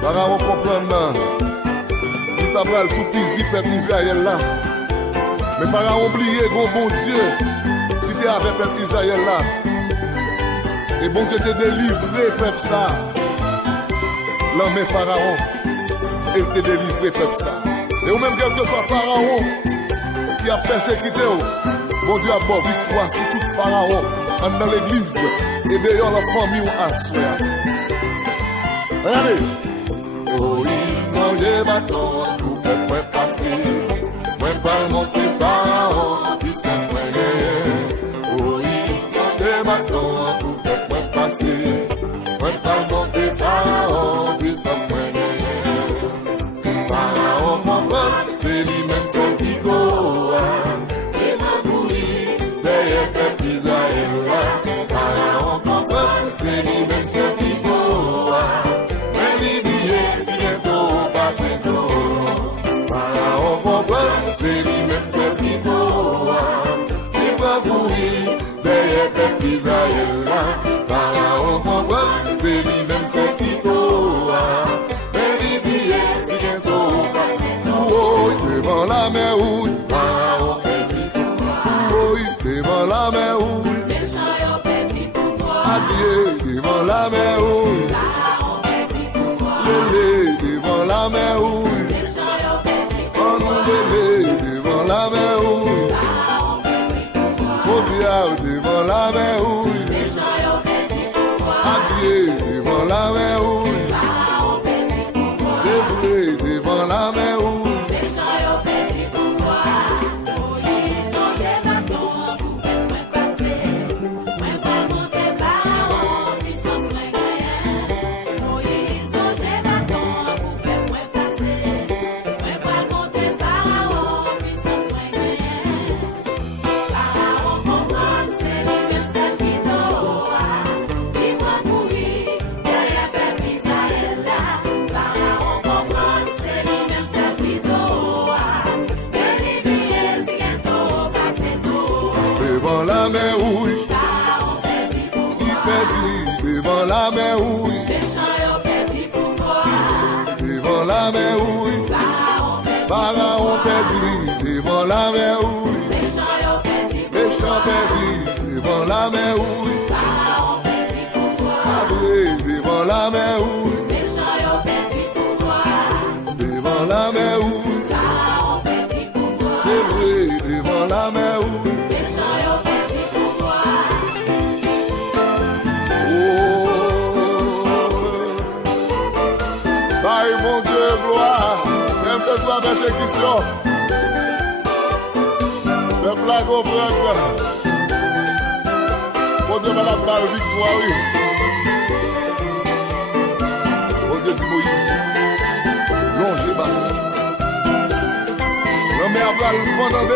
Pharaon comprend il t'a pris tout pisi peuple Israël là. Mais Pharaon oublié bon Dieu qui était avec peuple Israël là. Et bon Dieu t'a délivré peuple ça. L'homme Pharaon, il t'a délivré peuple ça. Et ou même quel que soit Pharaon qui a persécuté, bon Dieu a bon victoire sur tout Pharaon dans l'église et d'ailleurs la famille ou à soi. Regardez. Oh, ils ont des bâtons, tout peut passer. Moi, pas monter Pharaon, puissance moyenne. Oh, ils ont des bâtons, tout peut passer. Moi, pas monter Pharaon, puissance moyenne. Pharaon comprend, c'est lui-même seul qui goa. Et la nourrit, derrière peuple Israël. Pharaon comprend, c'est lui-même seul qui goa. Mais l'Ibie, si bientôt passe d'eau. Pharaon comprend, c'est lui-même seul qui goa. Il prend courir, derrière peuple Israël. Pharaon comprend, c'est lui-même seul qui goa. Devant la mer rouge, Pharaon petit pouvoir. Devant la mer rouge, méchant yo petit pouvoir. Adieu, devant la mer rouge, Pharaon petit pouvoir. Lélé, devant la mer rouge, méchant yo petit pouvoir. Oh non, lélé, devant la mer rouge, Pharaon petit pouvoir. Oh diable, devant la mer rouge, méchant yo petit pouvoir. Adieu, devant la mer rouge, Pharaon petit pouvoir. C'est vrai, devant la mer rouge. Devant la mer rouge, il perdit devant la mer rouge. Devant la mer rouge, Pharaon perdit devant la mer rouge. Méchant perdit devant la mer rouge. Abré devant la mer rouge. Devant la mer rouge, c'est vrai devant la mer rouge. Bye, mon Dieu, gloire. Même que ce soit persécution. Le plat comprendre. Mon Dieu, madame, la victoire, oui. Mon Dieu, dit Moïse. Longez, bas. L'homme est à plat, le fondant.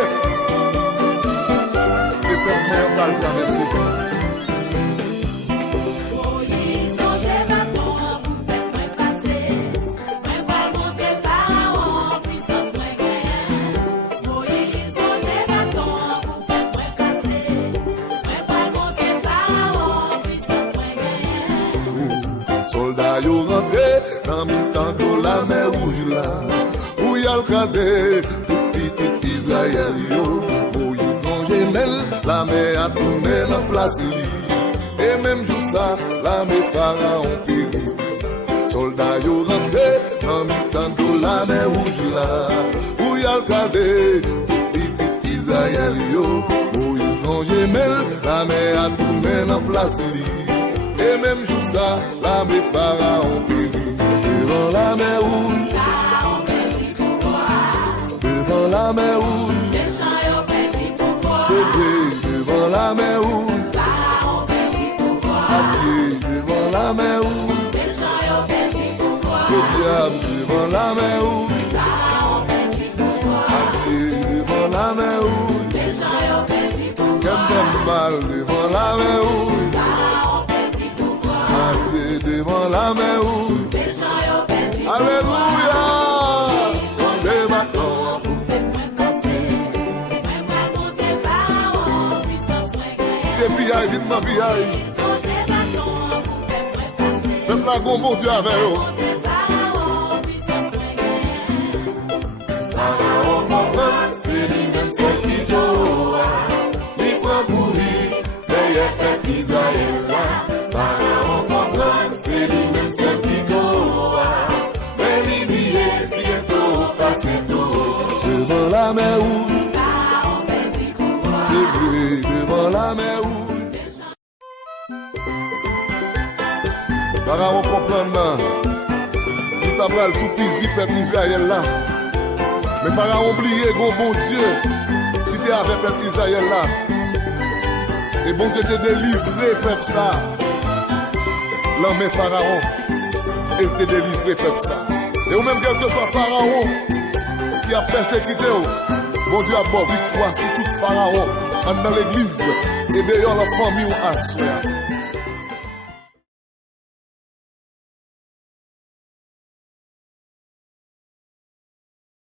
Les personnes à plat, le traverser. Soldat yo rentré dans mi-temps de la mer rouge là, où y a le casé, tout petit Israël yo. Moïse non gemelle, la mer a tourné la place et même jour ça, la mer Pharaon péri. Soldat yo rentré dans mi-temps de la mer rouge là, où y a le casé, tout petit Israël yo. Moïse non gemelle, la mer a tourné la place et même jour ça, la mer Pharaon péri. Devant la mer rouge, Pharaon petit pouvoir. Devant la mer rouge, méchant yo petit pouvoir. C'est vrai, devant la mer rouge, Pharaon petit pouvoir. Adieu, devant la mer rouge, méchant yo petit pouvoir. Le diable devant la mer rouge, Pharaon petit pouvoir. Adieu, devant la mer rouge, méchant yo petit pouvoir. Qu'aime mal devant la mer rouge. Devant la mer rouge, alléluia, c'est maintenant. C'est piaille, vite ma piaille. l'autre là, gon bon Dieu avec eux. Pharaon comprend, c'est lui-même c'est qui doit. Il prend pour lui, derrière peuple Israël là. Pharaon comprend, c'est lui-même c'est qui doit. Mais l'Ibie, si est tout, passe tout. Devant la mer rouge, c'est vrai, devant la mer rouge. Pharaon comprend là. Il t'a pris tout pisi peuple Israël là. Mais Pharaon oublié bon Dieu qui était avec peuple Israël là. Et bon Dieu t'a délivré peuple ça. L'homme Pharaon, il t'a délivré peuple ça. Et ou même quel que soit Pharaon qui a persécuté, bon Dieu a bon victoire sur tout Pharaon dans l'église et d'ailleurs la famille ou à soi.